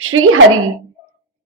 श्री हरि,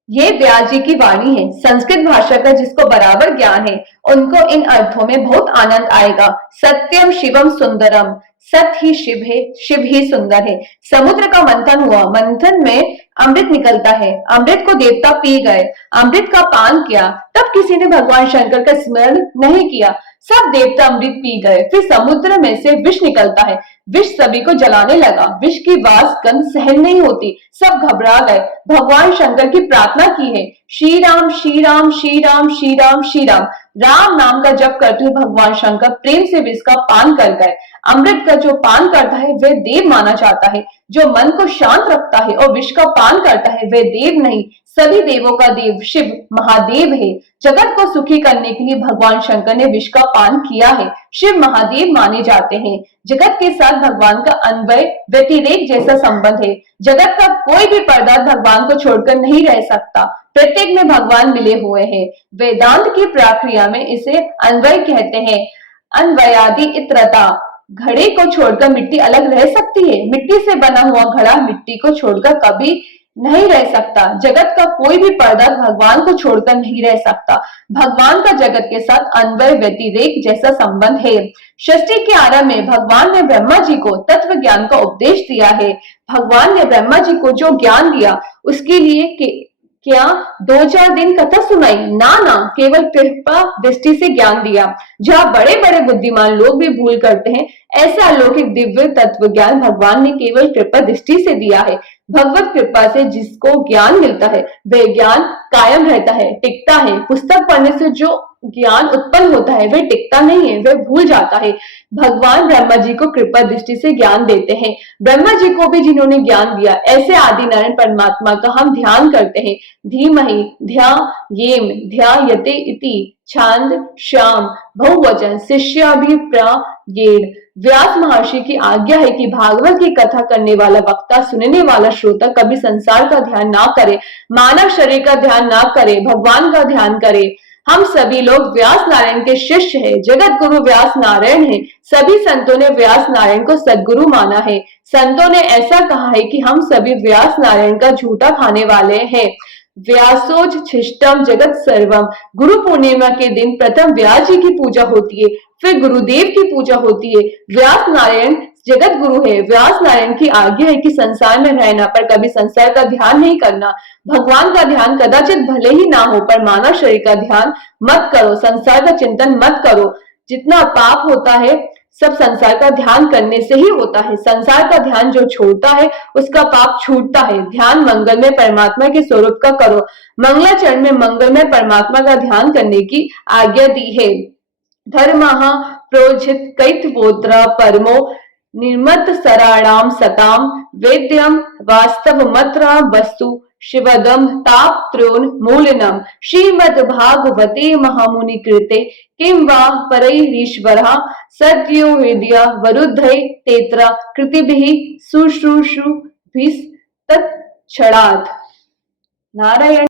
ये व्यास जी की वाणी है। संस्कृत भाषा का जिसको बराबर ज्ञान है उनको इन अर्थों में बहुत आनंद आएगा। सत्यम शिवम सुंदरम, सत्य ही शिव है, शिव ही सुंदर है। समुद्र का मंथन हुआ, मंथन में अमृत निकलता है, अमृत को देवता पी गए, अमृत का पान किया, तब किसी ने भगवान शंकर का स्मरण नहीं किया, सब देवता अमृत पी गए। फिर समुद्र में से विष निकलता है, विष सभी को जलाने लगा, विष की वास गंध सहन नहीं होती, सब घबरा गए। भगवान शंकर की प्रार्थना की है, श्री राम श्री राम श्री राम श्री राम श्री राम। राम नाम का जप करते हुए भगवान शंकर प्रेम से विष का पान कर गए। अमृत का जो पान करता है वह देव माना जाता है, जो मन को शांत रखता है और विष का पान करता है वह देव नहीं, सभी देवों का देव शिव महादेव है। जगत को सुखी करने के लिए भगवान शंकर ने विष का पान किया है। शिव महादेव माने जाते हैं। जगत के साथ भगवान का अन्वय व्यतिरेक जैसा संबंध है। जगत का कोई भी पदार्थ भगवान को छोड़कर नहीं रह सकता, प्रत्येक में भगवान मिले हुए हैं। वेदांत की प्रक्रिया में इसे अन्वय कहते हैं। अन्वयादि इत्रता, घड़े को छोड़कर मिट्टी अलग रह सकती है, मिट्टी से बना हुआ घड़ा मिट्टी को छोड़कर कभी नहीं रह सकता। जगत का कोई भी पदार्थ भगवान को छोड़कर नहीं रह सकता। भगवान का जगत के साथ अन्वय व्यतिरेक जैसा संबंध है। सृष्टि के आरंभ में भगवान ने ब्रह्मा जी को तत्व ज्ञान का उपदेश दिया है। भगवान ने ब्रह्मा जी को जो ज्ञान दिया उसके लिए क्या 2-4 दिन कथा सुनाई? ना, केवल कृपा दृष्टि से ज्ञान दिया। जहाँ बड़े बड़े बुद्धिमान लोग भी भूल करते हैं, ऐसा अलौकिक दिव्य तत्व ज्ञान भगवान ने केवल कृपा दृष्टि से दिया है। भगवत कृपा से जिसको ज्ञान मिलता है वह ज्ञान कायम रहता है, टिकता है। पुस्तक पढ़ने से जो ज्ञान उत्पन्न होता है वह टिकता नहीं है, वह भूल जाता है। भगवान ब्रह्मा जी को कृपा दृष्टि से ज्ञान देते हैं। ब्रह्मा जी को भी जिन्होंने ज्ञान दिया, ऐसे आदिनारायण परमात्मा का हम ध्यान करते हैं। धीमहि ध्यायेम ध्यायते इति छांद श्याम बहुवचन शिष्याभिप्रायेण। व्यास महर्षि की आज्ञा है कि भागवत की कथा करने वाला वक्ता, सुनने वाला श्रोता कभी संसार का ध्यान ना करे, मानव शरीर का ध्यान ना करे, भगवान का ध्यान करे। हम सभी लोग व्यास नारायण के शिष्य हैं। जगत गुरु व्यास नारायण है। सभी संतों ने व्यास नारायण को सदगुरु माना है। संतों ने ऐसा कहा है कि हम सभी व्यास नारायण का झूठा खाने वाले हैं। व्यासोज छिष्टम जगत सर्वम। गुरु पूर्णिमा के दिन प्रथम व्यास जी की पूजा होती है, फिर गुरुदेव की पूजा होती है। व्यास नारायण जगत गुरु है। व्यास नारायण की आज्ञा है कि संसार में रहना पर कभी संसार का ध्यान नहीं करना। भगवान का ध्यान कदाचित भले ही ना हो, पर मानव शरीर का ध्यान मत करो, संसार का चिंतन मत करो। जितना पाप होता है सब संसार का ध्यान करने से ही होता है। संसार का ध्यान जो छोड़ता है उसका पाप छूटता है। ध्यान मंगल में परमात्मा के स्वरूप का करो। मंगलाचरण में मंगल में परमात्मा का ध्यान करने की आज्ञा दी है। धर्मः प्रोजित कैतवोत्र परमो निर्मत सराणाम सताम वेद्यम वास्तव मत्र वस्तु शिवदम ताप त्रोन मूलनम। श्रीमद् भागवते महामुनि कृते किं वा परैरीश्वरः सद्यो वेद्य वरुद्धे तेत्र कृतिभिः शुश्रूषुभिस्तच्छ्राद्। नारायण।